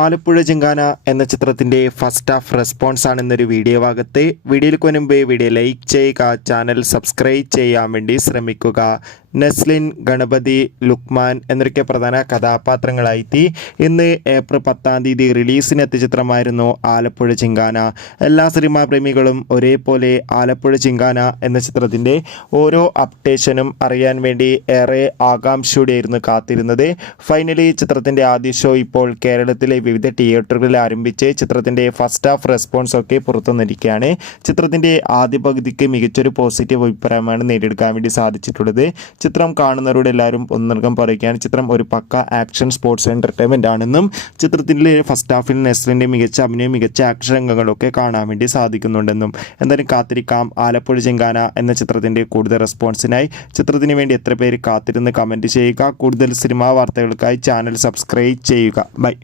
ആലപ്പുഴ ജിങ്കാന എന്ന ചിത്രത്തിൻ്റെ first half response ആണ് ഇന്നൊരു വീഡിയോ ഭാഗത്ത്. വീഡിയോയിലേക്ക് മുൻപ് വീഡിയോ ലൈക്ക് ചെയ്യുക, ചാനൽ സബ്സ്ക്രൈബ് ചെയ്യാൻ വേണ്ടി ശ്രമിക്കുക. നെസ്ലിൻ, ഗണപതി, ലുക്മാൻ എന്നൊക്കെ പ്രധാന കഥാപാത്രങ്ങളായി ഇന്ന് ഏപ്രിൽ 10 റിലീസിനെത്തിയ ചിത്രമായിരുന്നു ആലപ്പുഴ ജിങ്കാന. എല്ലാ സിനിമാ പ്രേമികളും ഒരേപോലെ ആലപ്പുഴ ജിങ്കാന എന്ന ചിത്രത്തിൻ്റെ ഓരോ അപ്ഡേഷനും അറിയാൻ വേണ്ടി ഏറെ ആകാംക്ഷയോടെയായിരുന്നു കാത്തിരുന്നത്. ഫൈനലി ചിത്രത്തിൻ്റെ ആദ്യ ഷോ ഇപ്പോൾ കേരളത്തിലെ വിവിധ തിയേറ്ററുകളിൽ ആരംഭിച്ച് ചിത്രത്തിൻ്റെ ഫസ്റ്റ് ഹാഫ് റെസ്പോൺസ് ഒക്കെ പുറത്തുവന്നിരിക്കുകയാണ്. ചിത്രത്തിൻ്റെ ആദ്യ പകുതിക്ക് മികച്ചൊരു പോസിറ്റീവ് അഭിപ്രായമാണ് നേടിയെടുക്കാൻ വേണ്ടി സാധിച്ചിട്ടുള്ളത്. ചിത്രം കാണുന്നവരോട് എല്ലാവരും ഒന്നടങ്കം പറയുകയാണ്, ചിത്രം ഒരു പക്ക ആക്ഷൻ സ്പോർട്സ് എൻ്റർടൈൻമെൻ്റ് ആണെന്നും ചിത്രത്തിൻ്റെ ഫസ്റ്റ് ഹാഫിൽ നെസ്ലിൻ്റെ മികച്ച അഭിനയം, മികച്ച ആക്ഷൻ രംഗങ്ങളൊക്കെ കാണാൻ വേണ്ടി സാധിക്കുന്നുണ്ടെന്നും. എന്തായാലും കാത്തിരിക്കാം ആലപ്പുഴ ജിങ്കാന എന്ന ചിത്രത്തിൻ്റെ കൂടുതൽ റെസ്പോൺസിനായി. ചിത്രത്തിന് വേണ്ടി എത്ര പേര് കാത്തിരുന്ന് കമൻറ്റ് ചെയ്യുക. കൂടുതൽ സിനിമാ വാർത്തകൾക്കായി ചാനൽ സബ്സ്ക്രൈബ് ചെയ്യുക. ബൈ.